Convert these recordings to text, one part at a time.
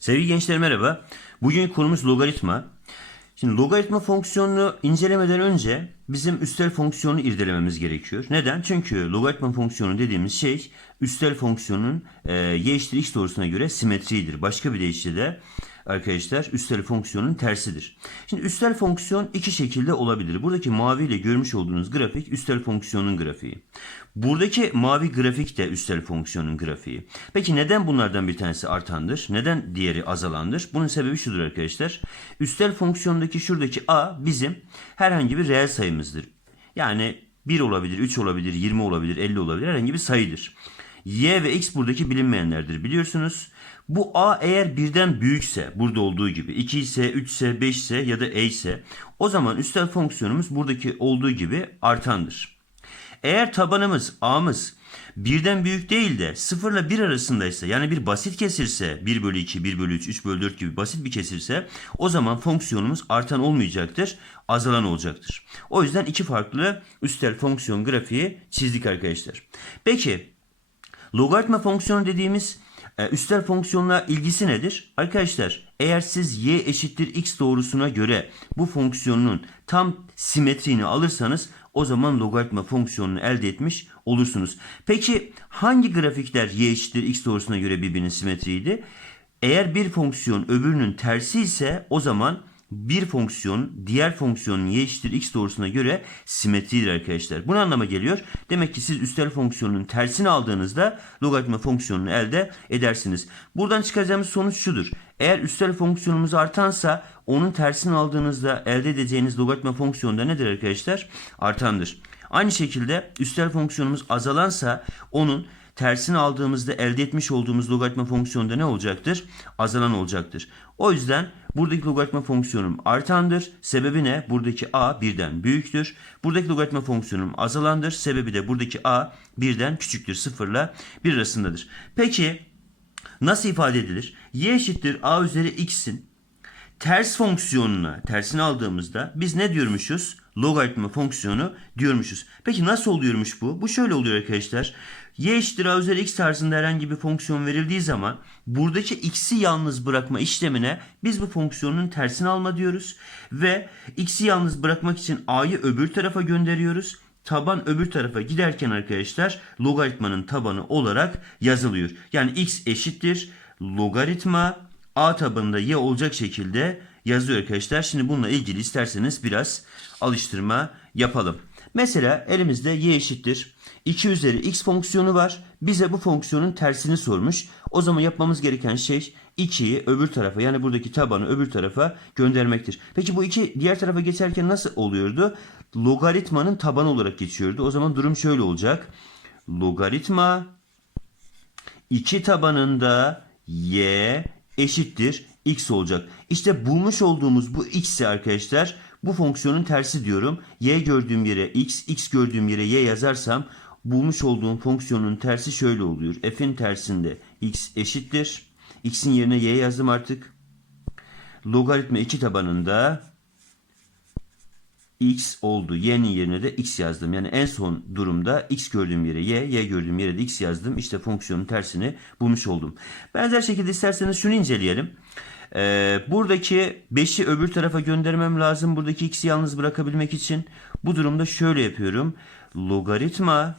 Sevgili gençler merhaba. Bugün konumuz logaritma. Şimdi logaritma fonksiyonunu incelemeden önce bizim üstel fonksiyonu irdelememiz gerekiyor. Neden? Çünkü logaritma fonksiyonu dediğimiz şey üstel fonksiyonun e, y eşittir x doğrusuna göre simetridir. Başka bir deyişle de arkadaşlar üstel fonksiyonun tersidir. Şimdi üstel fonksiyon iki şekilde olabilir. Buradaki mavi ile görmüş olduğunuz grafik üstel fonksiyonun grafiği. Buradaki mavi grafik de üstel fonksiyonun grafiği. Peki neden bunlardan bir tanesi artandır? Neden diğeri azalandır? Bunun sebebi şudur arkadaşlar. Üstel fonksiyondaki şuradaki a bizim herhangi bir reel sayımızdır. Yani 1 olabilir, 3 olabilir, 20 olabilir, 50 olabilir herhangi bir sayıdır. Y ve X buradaki bilinmeyenlerdir biliyorsunuz. Bu A eğer birden büyükse burada olduğu gibi 2 ise 3 ise 5 ise ya da E ise o zaman üstel fonksiyonumuz buradaki olduğu gibi artandır. Eğer tabanımız A'mız birden büyük değil de 0 ile 1 arasındaysa yani bir basit kesirse 1 bölü 2, 1 bölü 3, 3 bölü 4 gibi basit bir kesirse o zaman fonksiyonumuz artan olmayacaktır, azalan olacaktır. O yüzden iki farklı üstel fonksiyon grafiği çizdik arkadaşlar. Peki Logaritma fonksiyonu dediğimiz e, üstel fonksiyonla ilgisi nedir? Arkadaşlar eğer siz y eşittir x doğrusuna göre bu fonksiyonun tam simetriğini alırsanız o zaman logaritma fonksiyonunu elde etmiş olursunuz. Peki hangi grafikler y eşittir x doğrusuna göre birbirinin simetriydi? Eğer bir fonksiyon öbürünün tersi ise o zaman bir fonksiyon diğer fonksiyonun y eşittir x doğrusuna göre simetridir arkadaşlar. Bu ne anlama geliyor? Demek ki siz üstel fonksiyonun tersini aldığınızda logaritma fonksiyonunu elde edersiniz. Buradan çıkaracağımız sonuç şudur. Eğer üstel fonksiyonumuz artansa onun tersini aldığınızda elde edeceğiniz logaritma fonksiyonu da nedir arkadaşlar? Artandır. Aynı şekilde üstel fonksiyonumuz azalansa onun tersini aldığımızda elde etmiş olduğumuz logaritma fonksiyonu da ne olacaktır? Azalan olacaktır. O yüzden buradaki logaritma fonksiyonum artandır. Sebebi ne? Buradaki a birden büyüktür. Buradaki logaritma fonksiyonum azalandır. Sebebi de buradaki a birden küçüktür. Sıfırla bir arasındadır. Peki nasıl ifade edilir? y eşittir a üzeri x'in ters fonksiyonuna tersini aldığımızda biz ne diyormuşuz? Logaritma fonksiyonu diyormuşuz. Peki nasıl oluyormuş bu? Bu şöyle oluyor arkadaşlar. Y eşittir a üzeri x tarzında herhangi bir fonksiyon verildiği zaman buradaki x'i yalnız bırakma işlemine biz bu fonksiyonun tersini alma diyoruz. Ve x'i yalnız bırakmak için a'yı öbür tarafa gönderiyoruz. Taban öbür tarafa giderken arkadaşlar logaritmanın tabanı olarak yazılıyor. Yani x eşittir logaritma a tabanında y olacak şekilde yazıyor arkadaşlar. Şimdi bununla ilgili isterseniz biraz alıştırma yapalım. Mesela elimizde y eşittir 2 üzeri x fonksiyonu var. Bize bu fonksiyonun tersini sormuş. O zaman yapmamız gereken şey 2'yi öbür tarafa yani buradaki tabanı öbür tarafa göndermektir. Peki bu 2 diğer tarafa geçerken nasıl oluyordu? Logaritmanın tabanı olarak geçiyordu. O zaman durum şöyle olacak. Logaritma 2 tabanında y eşittir x olacak. İşte bulmuş olduğumuz bu x'i arkadaşlar bu fonksiyonun tersi diyorum. y gördüğüm yere x, x gördüğüm yere y yazarsam bulmuş olduğum fonksiyonun tersi şöyle oluyor. f'in tersinde x eşittir. x'in yerine y yazdım artık. Logaritma 2 tabanında x oldu. Y'nin yerine de x yazdım. Yani en son durumda x gördüğüm yere y, y gördüğüm yere de x yazdım. İşte fonksiyonun tersini bulmuş oldum. Benzer şekilde isterseniz şunu inceleyelim. Ee, buradaki 5'i öbür tarafa göndermem lazım. Buradaki x'i yalnız bırakabilmek için. Bu durumda şöyle yapıyorum. Logaritma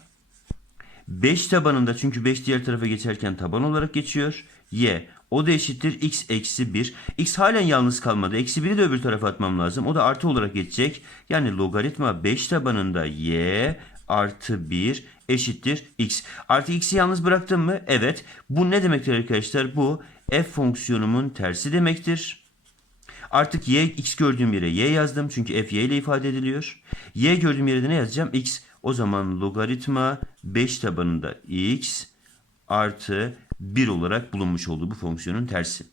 5 tabanında çünkü 5 diğer tarafa geçerken taban olarak geçiyor. Y o da eşittir x eksi 1. X halen yalnız kalmadı. Eksi 1'i de öbür tarafa atmam lazım. O da artı olarak geçecek. Yani logaritma 5 tabanında y artı 1 eşittir x. Artı x'i yalnız bıraktım mı? Evet. Bu ne demektir arkadaşlar? Bu f fonksiyonumun tersi demektir. Artık y x gördüğüm yere y yazdım. Çünkü f y ile ifade ediliyor. Y gördüğüm yere de ne yazacağım? x. O zaman logaritma 5 tabanında x artı 1 olarak bulunmuş olduğu bu fonksiyonun tersi.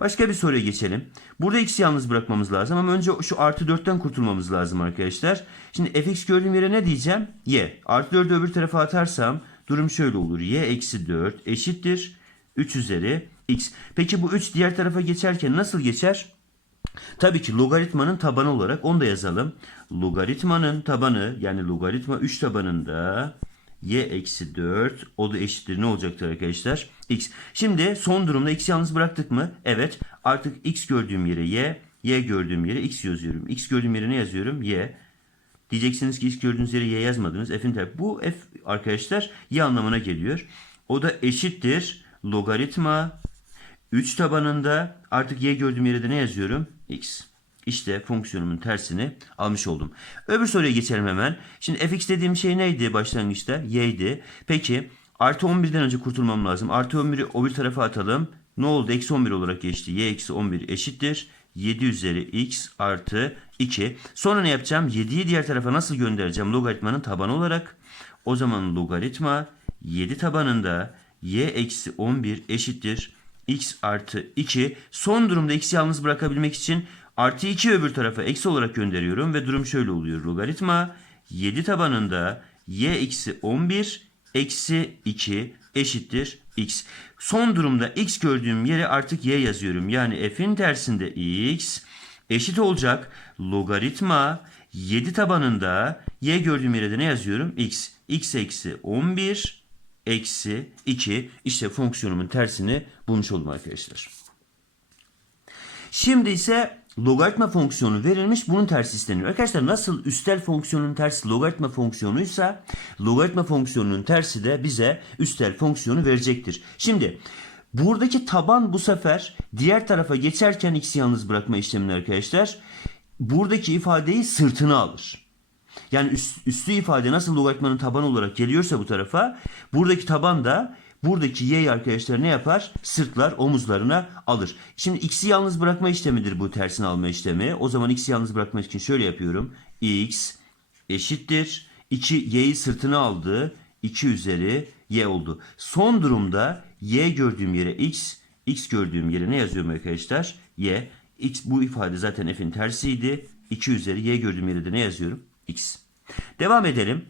Başka bir soruya geçelim. Burada x'i yalnız bırakmamız lazım ama önce şu artı 4'ten kurtulmamız lazım arkadaşlar. Şimdi fx gördüğüm yere ne diyeceğim? y. Artı 4'ü öbür tarafa atarsam durum şöyle olur. y eksi 4 eşittir 3 üzeri x. Peki bu 3 diğer tarafa geçerken nasıl geçer? Tabii ki logaritmanın tabanı olarak onu da yazalım. Logaritmanın tabanı yani logaritma 3 tabanında y eksi 4 o da eşittir ne olacaktır arkadaşlar? x. Şimdi son durumda x'i yalnız bıraktık mı? Evet. Artık x gördüğüm yere y, y gördüğüm yere x yazıyorum. x gördüğüm yere ne yazıyorum? y. Diyeceksiniz ki x gördüğünüz yere y yazmadınız. F'in tersi. Bu f arkadaşlar y anlamına geliyor. O da eşittir logaritma 3 tabanında artık y gördüğüm yere de ne yazıyorum? x. İşte fonksiyonumun tersini almış oldum. Öbür soruya geçelim hemen. Şimdi fx dediğim şey neydi başlangıçta? y'ydi. Peki artı 11'den önce kurtulmam lazım. Artı 11'i o bir tarafa atalım. Ne oldu? Eksi 11 olarak geçti. y eksi 11 eşittir. 7 üzeri x artı 2. Sonra ne yapacağım? 7'yi diğer tarafa nasıl göndereceğim? Logaritmanın tabanı olarak. O zaman logaritma 7 tabanında y eksi 11 eşittir. X artı 2. Son durumda x'i yalnız bırakabilmek için artı 2 öbür tarafa eksi olarak gönderiyorum. Ve durum şöyle oluyor. Logaritma 7 tabanında y eksi 11 eksi 2 eşittir x. Son durumda x gördüğüm yere artık y yazıyorum. Yani f'in tersinde x eşit olacak logaritma 7 tabanında y gördüğüm yere de ne yazıyorum? x. x eksi 11 eksi 2. İşte fonksiyonumun tersini bulmuş oldum arkadaşlar. Şimdi ise logaritma fonksiyonu verilmiş bunun tersi isteniyor. Arkadaşlar nasıl üstel fonksiyonun tersi logaritma fonksiyonuysa logaritma fonksiyonunun tersi de bize üstel fonksiyonu verecektir. Şimdi buradaki taban bu sefer diğer tarafa geçerken x'i yalnız bırakma işlemini arkadaşlar buradaki ifadeyi sırtına alır. Yani üst, üstü ifade nasıl logaritmanın tabanı olarak geliyorsa bu tarafa buradaki taban da buradaki y'yi arkadaşlar ne yapar? Sırtlar omuzlarına alır. Şimdi x'i yalnız bırakma işlemidir bu tersini alma işlemi. O zaman x'i yalnız bırakmak için şöyle yapıyorum. x eşittir. 2 y'yi sırtına aldı. 2 üzeri y oldu. Son durumda y gördüğüm yere x, x gördüğüm yere ne yazıyorum arkadaşlar? y. x bu ifade zaten f'in tersiydi. 2 üzeri y gördüğüm yere de ne yazıyorum? X. Devam edelim.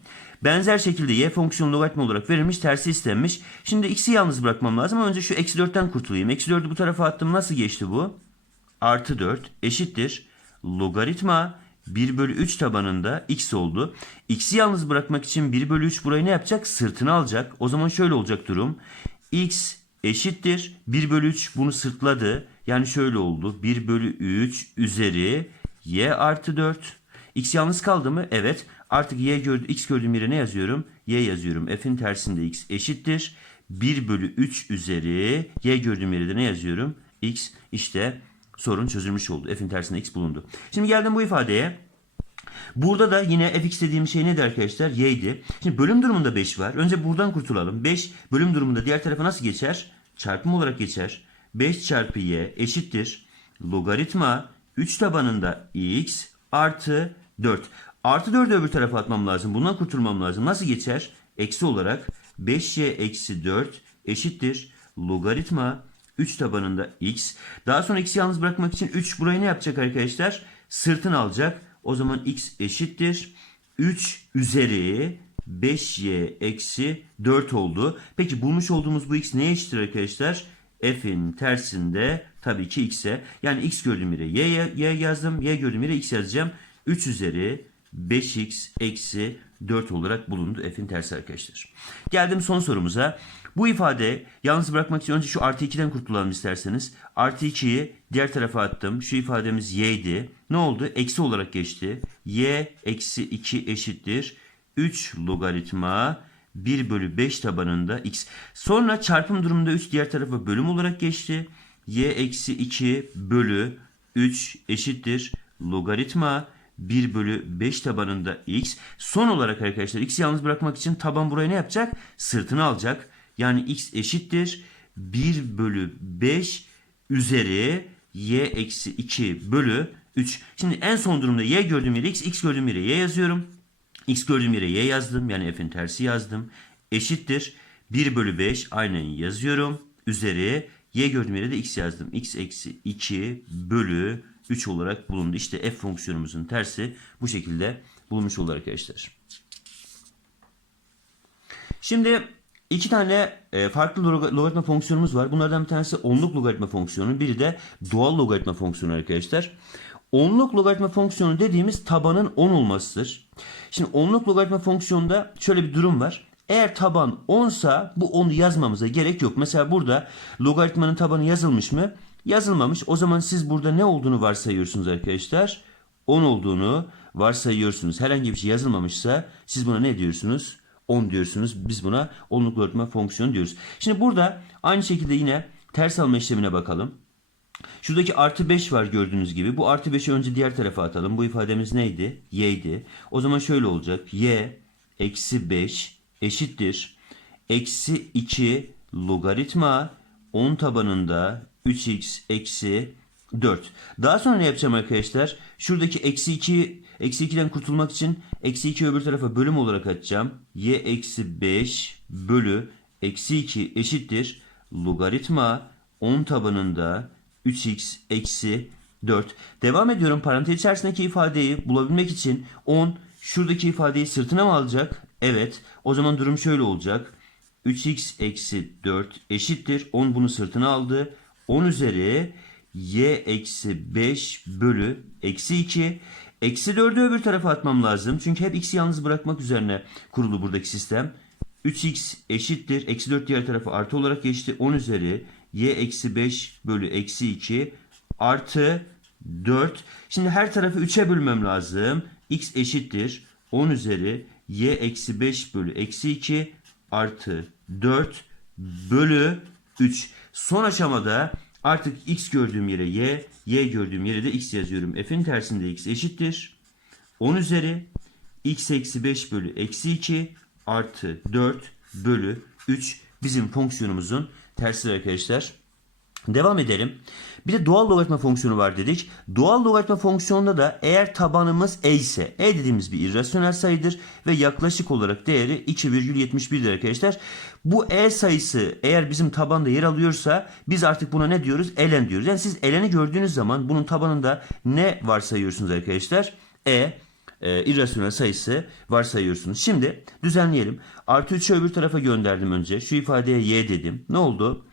Benzer şekilde y fonksiyonu logaritma olarak verilmiş tersi istenmiş. Şimdi x'i yalnız bırakmam lazım ama önce şu eksi 4'ten kurtulayım. Eksi 4'ü bu tarafa attım. Nasıl geçti bu? Artı 4 eşittir. Logaritma 1 bölü 3 tabanında x oldu. X'i yalnız bırakmak için 1 bölü 3 burayı ne yapacak? Sırtına alacak. O zaman şöyle olacak durum. x eşittir. 1 bölü 3 bunu sırtladı. Yani şöyle oldu. 1 bölü 3 üzeri y artı 4. X yalnız kaldı mı? Evet. Artık y gördü, x gördüğüm yere ne yazıyorum? Y yazıyorum. F'in tersinde x eşittir. 1 bölü 3 üzeri y gördüğüm yere de ne yazıyorum? x işte sorun çözülmüş oldu. F'in tersinde x bulundu. Şimdi geldim bu ifadeye. Burada da yine fx dediğim şey nedir arkadaşlar? y'di. Şimdi bölüm durumunda 5 var. Önce buradan kurtulalım. 5 bölüm durumunda diğer tarafa nasıl geçer? Çarpım olarak geçer. 5 çarpı y eşittir. Logaritma 3 tabanında x artı 4. Artı 4'ü öbür tarafa atmam lazım. Bundan kurtulmam lazım. Nasıl geçer? Eksi olarak 5y eksi 4 eşittir. Logaritma 3 tabanında x. Daha sonra x'i yalnız bırakmak için 3 burayı ne yapacak arkadaşlar? Sırtını alacak. O zaman x eşittir. 3 üzeri 5y eksi 4 oldu. Peki bulmuş olduğumuz bu x neye eşittir arkadaşlar? f'in tersinde tabii ki x'e. Yani x gördüğüm yere y, y yazdım. Y gördüğüm yere x yazacağım. 3 üzeri 5x eksi 4 olarak bulundu f'in tersi arkadaşlar. Geldim son sorumuza. Bu ifade yalnız bırakmak için önce şu artı 2'den kurtulalım isterseniz. Artı 2'yi diğer tarafa attım. Şu ifademiz y'ydi. Ne oldu? Eksi olarak geçti. y eksi 2 eşittir. 3 logaritma 1 bölü 5 tabanında x. Sonra çarpım durumunda 3 diğer tarafa bölüm olarak geçti. y eksi 2 bölü 3 eşittir. Logaritma 1 bölü 5 tabanında x. Son olarak arkadaşlar x'i yalnız bırakmak için taban buraya ne yapacak? Sırtını alacak. Yani x eşittir. 1 bölü 5 üzeri y eksi 2 bölü 3. Şimdi en son durumda y gördüğüm yere x, x gördüğüm yere y yazıyorum. X gördüğüm yere y yazdım. Yani f'in tersi yazdım. Eşittir. 1 bölü 5 aynen yazıyorum. Üzeri y gördüğüm yere de x yazdım. x eksi 2 bölü 3 olarak bulundu. İşte f fonksiyonumuzun tersi bu şekilde bulunmuş olur arkadaşlar. Şimdi iki tane e, farklı log- logaritma fonksiyonumuz var. Bunlardan bir tanesi onluk logaritma fonksiyonu, biri de doğal logaritma fonksiyonu arkadaşlar. Onluk logaritma fonksiyonu dediğimiz tabanın 10 olmasıdır. Şimdi onluk logaritma fonksiyonunda şöyle bir durum var. Eğer taban 10 sa bu 10'u yazmamıza gerek yok. Mesela burada logaritmanın tabanı yazılmış mı? Yazılmamış. O zaman siz burada ne olduğunu varsayıyorsunuz arkadaşlar? 10 olduğunu varsayıyorsunuz. Herhangi bir şey yazılmamışsa siz buna ne diyorsunuz? 10 diyorsunuz. Biz buna onluk logaritma fonksiyonu diyoruz. Şimdi burada aynı şekilde yine ters alma işlemine bakalım. Şuradaki artı 5 var gördüğünüz gibi. Bu artı 5'i önce diğer tarafa atalım. Bu ifademiz neydi? Y'ydi. O zaman şöyle olacak. Y eksi 5 eşittir. Eksi 2 logaritma 10 tabanında 3x eksi 4. Daha sonra ne yapacağım arkadaşlar? Şuradaki eksi 2 eksi 2'den kurtulmak için eksi 2 öbür tarafa bölüm olarak atacağım. y eksi 5 bölü eksi 2 eşittir. Logaritma 10 tabanında 3x eksi 4. Devam ediyorum. Parantez içerisindeki ifadeyi bulabilmek için 10 şuradaki ifadeyi sırtına mı alacak? Evet. O zaman durum şöyle olacak. 3x eksi 4 eşittir. 10 bunu sırtına aldı. 10 üzeri y eksi 5 bölü eksi 2. Eksi 4'ü öbür tarafa atmam lazım. Çünkü hep x'i yalnız bırakmak üzerine kurulu buradaki sistem. 3x eşittir. Eksi 4 diğer tarafa artı olarak geçti. 10 üzeri y eksi 5 bölü eksi 2 artı 4. Şimdi her tarafı 3'e bölmem lazım. x eşittir. 10 üzeri y eksi 5 bölü eksi 2 artı 4 bölü 3. Son aşamada artık x gördüğüm yere y, y gördüğüm yere de x yazıyorum. f'in tersinde x eşittir. 10 üzeri x eksi 5 bölü eksi 2 artı 4 bölü 3 bizim fonksiyonumuzun tersi arkadaşlar. Devam edelim. Bir de doğal logaritma fonksiyonu var dedik. Doğal logaritma fonksiyonunda da eğer tabanımız e ise e dediğimiz bir irrasyonel sayıdır ve yaklaşık olarak değeri 2,71'dir arkadaşlar. Bu e sayısı eğer bizim tabanda yer alıyorsa biz artık buna ne diyoruz? Elen diyoruz. Yani siz eleni gördüğünüz zaman bunun tabanında ne varsayıyorsunuz arkadaşlar? E e, irrasyonel sayısı varsayıyorsunuz. Şimdi düzenleyelim. Artı 3'ü öbür tarafa gönderdim önce. Şu ifadeye y dedim. Ne oldu?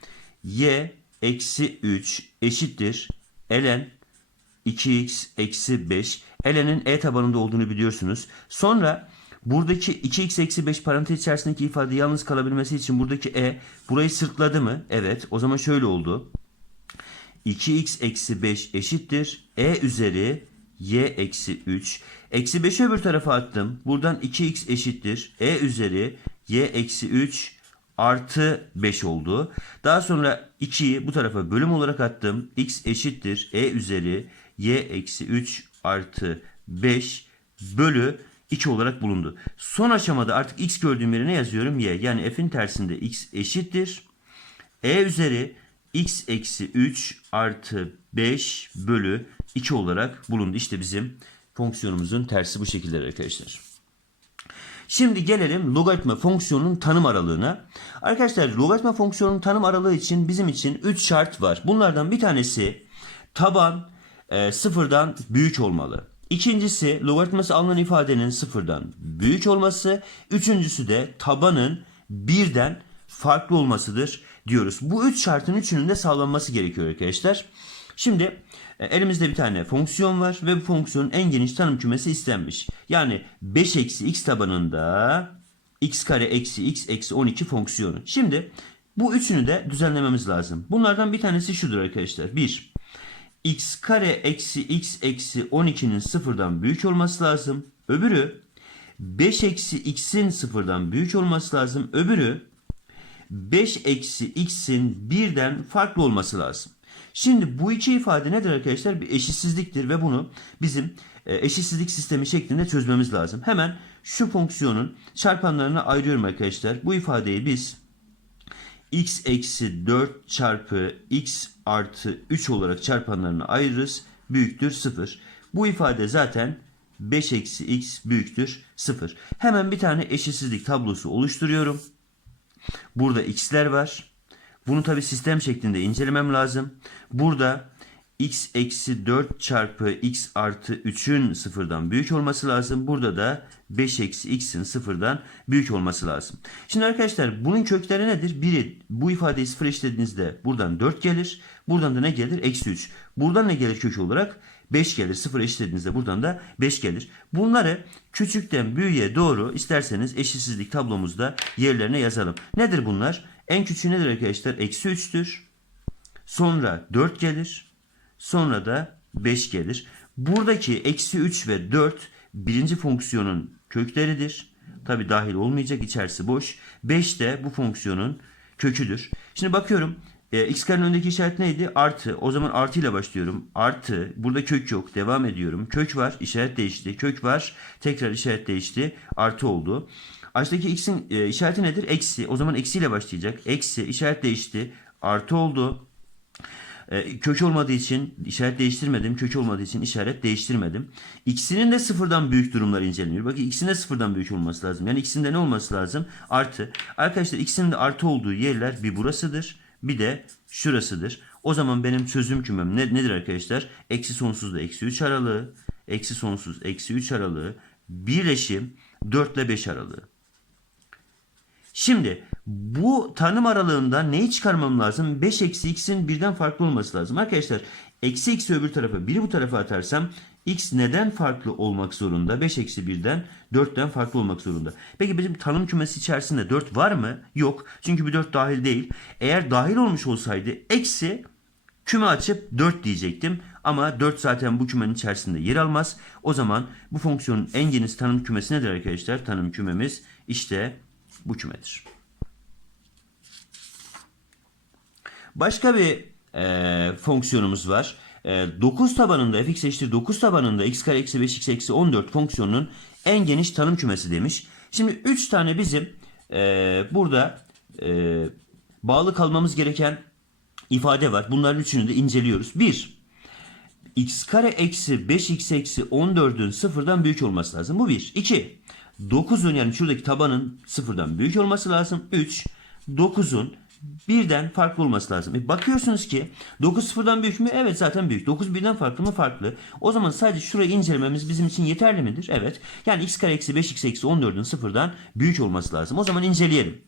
y eksi 3 eşittir. ln 2x eksi 5. ln'in e tabanında olduğunu biliyorsunuz. Sonra buradaki 2x eksi 5 parantez içerisindeki ifade yalnız kalabilmesi için buradaki e burayı sırtladı mı? Evet. O zaman şöyle oldu. 2x eksi 5 eşittir. E üzeri y eksi 3. Eksi 5'i öbür tarafa attım. Buradan 2x eşittir. E üzeri y eksi 3 artı 5 oldu. Daha sonra 2'yi bu tarafa bölüm olarak attım. x eşittir. E üzeri y eksi 3 artı 5 bölü 2 olarak bulundu. Son aşamada artık x gördüğüm yere ne yazıyorum? y. Yani f'in tersinde x eşittir. e üzeri x eksi 3 artı 5 bölü 2 olarak bulundu. İşte bizim fonksiyonumuzun tersi bu şekilde arkadaşlar. Şimdi gelelim logaritma fonksiyonunun tanım aralığına. Arkadaşlar logaritma fonksiyonunun tanım aralığı için bizim için 3 şart var. Bunlardan bir tanesi taban e, sıfırdan büyük olmalı. İkincisi logaritması alınan ifadenin sıfırdan büyük olması. Üçüncüsü de tabanın birden farklı olmasıdır diyoruz. Bu üç şartın üçünün de sağlanması gerekiyor arkadaşlar. Şimdi e, elimizde bir tane fonksiyon var ve bu fonksiyonun en geniş tanım kümesi istenmiş. Yani 5 eksi x tabanında x kare eksi x eksi 12 fonksiyonu. Şimdi bu üçünü de düzenlememiz lazım. Bunlardan bir tanesi şudur arkadaşlar. 1. x kare eksi x eksi 12'nin sıfırdan büyük olması lazım. Öbürü 5 eksi x'in sıfırdan büyük olması lazım. Öbürü 5 eksi x'in birden farklı olması lazım. Şimdi bu iki ifade nedir arkadaşlar? Bir eşitsizliktir ve bunu bizim e, eşitsizlik sistemi şeklinde çözmemiz lazım. Hemen şu fonksiyonun çarpanlarına ayırıyorum arkadaşlar. Bu ifadeyi biz x eksi 4 çarpı x artı 3 olarak çarpanlarına ayırırız. Büyüktür 0. Bu ifade zaten 5 eksi x büyüktür 0. Hemen bir tane eşitsizlik tablosu oluşturuyorum. Burada x'ler var. Bunu tabi sistem şeklinde incelemem lazım. Burada x eksi 4 çarpı x artı 3'ün sıfırdan büyük olması lazım. Burada da 5 eksi x'in sıfırdan büyük olması lazım. Şimdi arkadaşlar bunun kökleri nedir? Biri bu ifadeyi sıfır eşitlediğinizde buradan 4 gelir. Buradan da ne gelir? Eksi 3. Buradan ne gelir kök olarak? 5 gelir. 0 eşitlediğinizde buradan da 5 gelir. Bunları küçükten büyüğe doğru isterseniz eşitsizlik tablomuzda yerlerine yazalım. Nedir bunlar? En küçüğü nedir arkadaşlar? Eksi 3'tür. Sonra 4 gelir. Sonra da 5 gelir. Buradaki eksi 3 ve 4 birinci fonksiyonun kökleridir. Tabi dahil olmayacak içerisi boş. 5 de bu fonksiyonun köküdür. Şimdi bakıyorum e, x karenin önündeki işaret neydi? Artı. O zaman artı ile başlıyorum. Artı. Burada kök yok. Devam ediyorum. Kök var. işaret değişti. Kök var. Tekrar işaret değişti. Artı oldu. Aşağıdaki x'in e, işareti nedir? Eksi. O zaman eksiyle başlayacak. Eksi. işaret değişti. Artı oldu. E, kök olmadığı için işaret değiştirmedim. Kök olmadığı için işaret değiştirmedim. X'inin de sıfırdan büyük durumlar inceleniyor. Bakın x'in de sıfırdan büyük olması lazım. Yani x'in de ne olması lazım? Artı. Arkadaşlar x'in de artı olduğu yerler bir burasıdır. Bir de şurasıdır. O zaman benim çözüm kümem ne, nedir arkadaşlar? Eksi sonsuzla eksi 3 aralığı. Eksi sonsuz eksi 3 aralığı. Birleşim 4 ile 5 aralığı. Şimdi bu tanım aralığında neyi çıkarmam lazım? 5 eksi x'in birden farklı olması lazım. Arkadaşlar eksi x'i öbür tarafa biri bu tarafa atarsam x neden farklı olmak zorunda? 5 eksi 1'den 4'ten farklı olmak zorunda. Peki bizim tanım kümesi içerisinde 4 var mı? Yok. Çünkü bir 4 dahil değil. Eğer dahil olmuş olsaydı eksi küme açıp 4 diyecektim. Ama 4 zaten bu kümenin içerisinde yer almaz. O zaman bu fonksiyonun en geniş tanım kümesi nedir arkadaşlar? Tanım kümemiz işte bu kümedir. Başka bir e, fonksiyonumuz var. E, 9 tabanında fx eşittir 9 tabanında x kare eksi 5x eksi 14 fonksiyonunun en geniş tanım kümesi demiş. Şimdi 3 tane bizim e, burada e, bağlı kalmamız gereken ifade var. Bunların üçünü de inceliyoruz. 1. x kare eksi 5x eksi 14'ün sıfırdan büyük olması lazım. Bu 1. 2. 9'un yani şuradaki tabanın sıfırdan büyük olması lazım. 3. 9'un birden farklı olması lazım. E bakıyorsunuz ki 9 sıfırdan büyük mü? Evet zaten büyük. 9 birden farklı mı? Farklı. O zaman sadece şurayı incelememiz bizim için yeterli midir? Evet. Yani x kare eksi 5x eksi 14'ün sıfırdan büyük olması lazım. O zaman inceleyelim.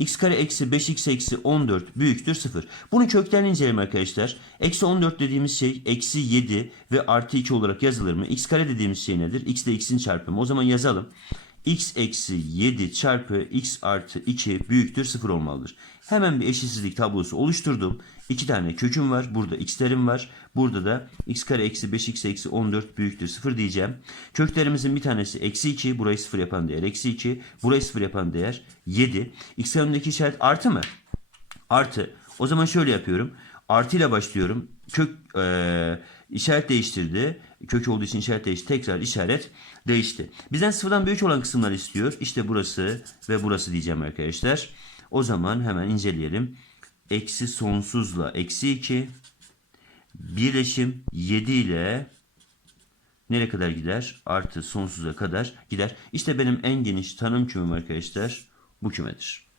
X kare eksi 5x eksi 14 büyüktür 0. Bunun köklerini inceleyelim arkadaşlar. Eksi 14 dediğimiz şey eksi 7 ve artı 2 olarak yazılır mı? x kare dediğimiz şey nedir? x ile x'in çarpımı. O zaman yazalım. X eksi 7 çarpı x artı 2 büyüktür 0 olmalıdır. Hemen bir eşitsizlik tablosu oluşturdum. İki tane köküm var. Burada x'lerim var. Burada da x kare eksi 5x eksi 14 büyüktür 0 diyeceğim. Köklerimizin bir tanesi eksi 2. Burayı 0 yapan değer eksi 2. Burayı 0 yapan değer 7. X önündeki işaret artı mı? Artı. O zaman şöyle yapıyorum. Artı ile başlıyorum. Kök e, işaret değiştirdi. Kök olduğu için işaret değişti. Tekrar işaret değişti. Bizden sıfırdan büyük olan kısımları istiyor. İşte burası ve burası diyeceğim arkadaşlar. O zaman hemen inceleyelim. Eksi sonsuzla eksi 2 birleşim 7 ile nereye kadar gider? Artı sonsuza kadar gider. İşte benim en geniş tanım kümem arkadaşlar bu kümedir.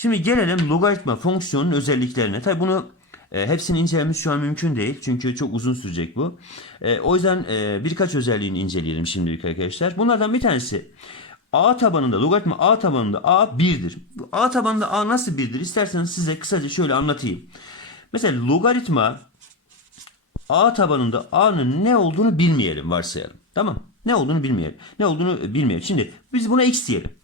Şimdi gelelim logaritma fonksiyonun özelliklerine. Tabi bunu e, hepsini incelememiz şu an mümkün değil. Çünkü çok uzun sürecek bu. E, o yüzden e, birkaç özelliğini inceleyelim şimdilik arkadaşlar. Bunlardan bir tanesi A tabanında logaritma A tabanında A 1'dir. A tabanında A nasıl 1'dir? İsterseniz size kısaca şöyle anlatayım. Mesela logaritma A tabanında A'nın ne olduğunu bilmeyelim varsayalım. Tamam. Ne olduğunu bilmeyelim. Ne olduğunu bilmeyelim. Şimdi biz buna x diyelim.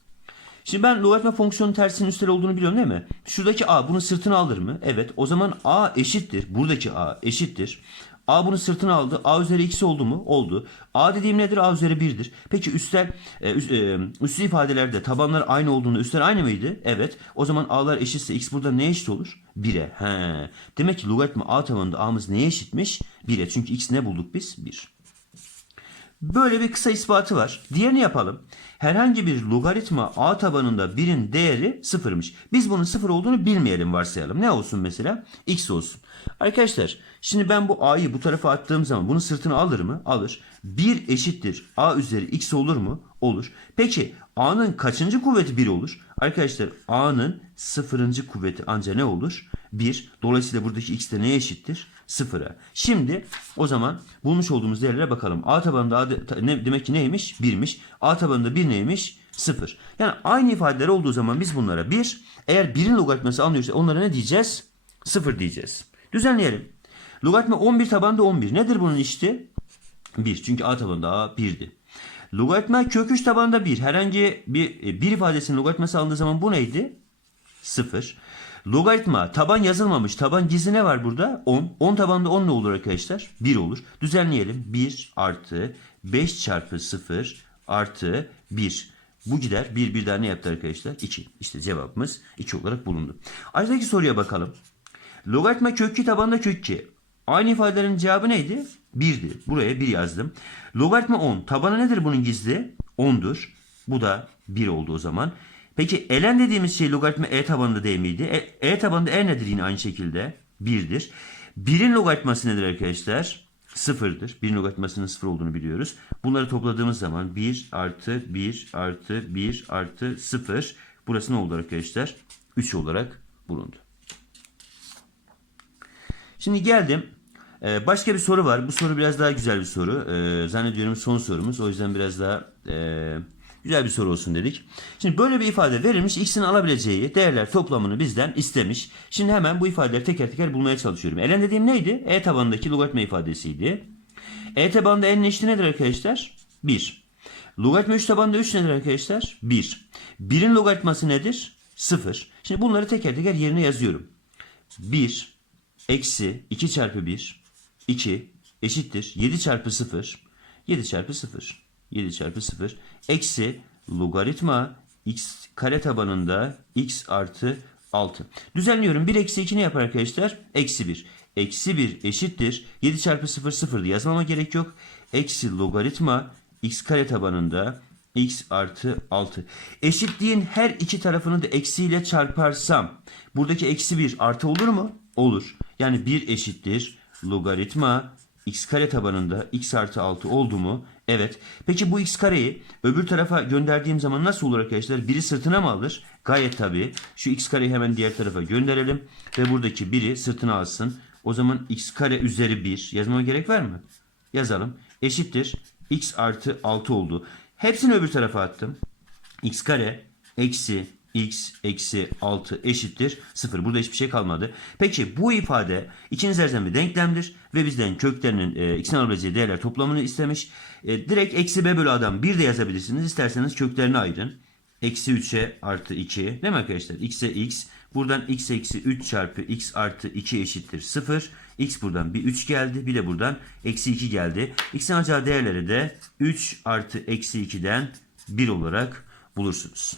Şimdi ben logaritma fonksiyonun tersinin üstel olduğunu biliyorum değil mi? Şuradaki a bunun sırtını alır mı? Evet. O zaman a eşittir. Buradaki a eşittir. A bunu sırtına aldı. A üzeri x oldu mu? Oldu. A dediğim nedir? A üzeri 1'dir. Peki üstel e, üst, e, üslü ifadelerde tabanlar aynı olduğunda üstler aynı mıydı? Evet. O zaman a'lar eşitse x burada ne eşit olur? 1'e. He. Demek ki logaritma a tabanında a'mız neye eşitmiş? 1'e. Çünkü x ne bulduk biz? 1. Böyle bir kısa ispatı var. Diğerini yapalım. Herhangi bir logaritma a tabanında birin değeri sıfırmış. Biz bunun sıfır olduğunu bilmeyelim varsayalım. Ne olsun mesela? x olsun. Arkadaşlar şimdi ben bu a'yı bu tarafa attığım zaman bunun sırtını alır mı? Alır. 1 eşittir a üzeri x olur mu? Olur. Peki a'nın kaçıncı kuvveti 1 olur? Arkadaşlar a'nın sıfırıncı kuvveti ancak ne olur? 1. Dolayısıyla buradaki x de neye eşittir? Sıfıra. Şimdi o zaman bulmuş olduğumuz değerlere bakalım. A tabanında ne, demek ki neymiş? 1'miş. A tabanında 1 neymiş? 0. Yani aynı ifadeler olduğu zaman biz bunlara 1. Eğer 1'in logaritması alınıyorsa onlara ne diyeceğiz? 0 diyeceğiz. Düzenleyelim. Logaritma 11 tabanda 11. Nedir bunun işti? 1. Çünkü a tabanında a 1'di. Logaritma kök 3 tabanda 1. Herhangi bir, e, bir ifadesinin logaritması alındığı zaman bu neydi? 0. Logaritma taban yazılmamış. Taban gizli ne var burada? 10. 10 tabanda 10 ne olur arkadaşlar? 1 olur. Düzenleyelim. 1 artı 5 çarpı 0 artı 1. Bu gider. 1 bir daha ne yaptı arkadaşlar? 2. İşte cevabımız 2 olarak bulundu. Aşağıdaki soruya bakalım. Logaritma kök 2 tabanda kök 2. Aynı ifadelerin cevabı neydi? 1'di. Buraya 1 yazdım. Logaritma 10. Tabanı nedir bunun gizli? 10'dur. Bu da 1 oldu o zaman. Peki elen dediğimiz şey logaritma e tabanında değil miydi? E, e tabanında e nedir yine aynı şekilde? 1'dir. 1'in logaritması nedir arkadaşlar? 0'dır. 1'in logaritmasının 0 olduğunu biliyoruz. Bunları topladığımız zaman 1 artı 1 artı 1 artı 0. Burası ne oldu arkadaşlar? 3 olarak bulundu. Şimdi geldim. Ee, başka bir soru var. Bu soru biraz daha güzel bir soru. Ee, zannediyorum son sorumuz. O yüzden biraz daha e, güzel bir soru olsun dedik. Şimdi böyle bir ifade verilmiş. X'in alabileceği değerler toplamını bizden istemiş. Şimdi hemen bu ifadeleri teker teker bulmaya çalışıyorum. Elen dediğim neydi? E tabanındaki logaritma ifadesiydi. E tabanında n'in eşiti nedir arkadaşlar? 1. Logaritma 3 tabanında 3 nedir arkadaşlar? 1. 1'in logaritması nedir? 0. Şimdi bunları teker teker yerine yazıyorum. 1 eksi 2 çarpı 1 2 eşittir 7 çarpı 0 7 çarpı 0 7 çarpı 0 eksi logaritma x kare tabanında x artı 6. Düzenliyorum. 1 eksi 2 ne yapar arkadaşlar? Eksi 1. Eksi 1 eşittir. 7 çarpı 0 0'dı. Yazmama gerek yok. Eksi logaritma x kare tabanında x artı 6. Eşitliğin her iki tarafını da eksiyle çarparsam buradaki eksi 1 artı olur mu? Olur. Yani 1 eşittir logaritma x kare tabanında x artı 6 oldu mu? Evet. Peki bu x kareyi öbür tarafa gönderdiğim zaman nasıl olur arkadaşlar? Biri sırtına mı alır? Gayet tabii. Şu x kareyi hemen diğer tarafa gönderelim. Ve buradaki biri sırtına alsın. O zaman x kare üzeri 1 yazmama gerek var mı? Yazalım. Eşittir. x artı 6 oldu. Hepsini öbür tarafa attım. x kare eksi x eksi 6 eşittir 0. Burada hiçbir şey kalmadı. Peki bu ifade ikiniz her bir denklemdir ve bizden köklerinin e, x'in alabileceği değerler toplamını istemiş. E, direkt eksi b bölü adam 1 de yazabilirsiniz. İsterseniz köklerini ayırın. Eksi 3'e artı 2 değil mi arkadaşlar? x'e x. Buradan x eksi 3 çarpı x artı 2 eşittir 0. x buradan bir 3 geldi. Bir de buradan eksi 2 geldi. x'in alacağı değerleri de 3 artı eksi 2'den 1 olarak bulursunuz.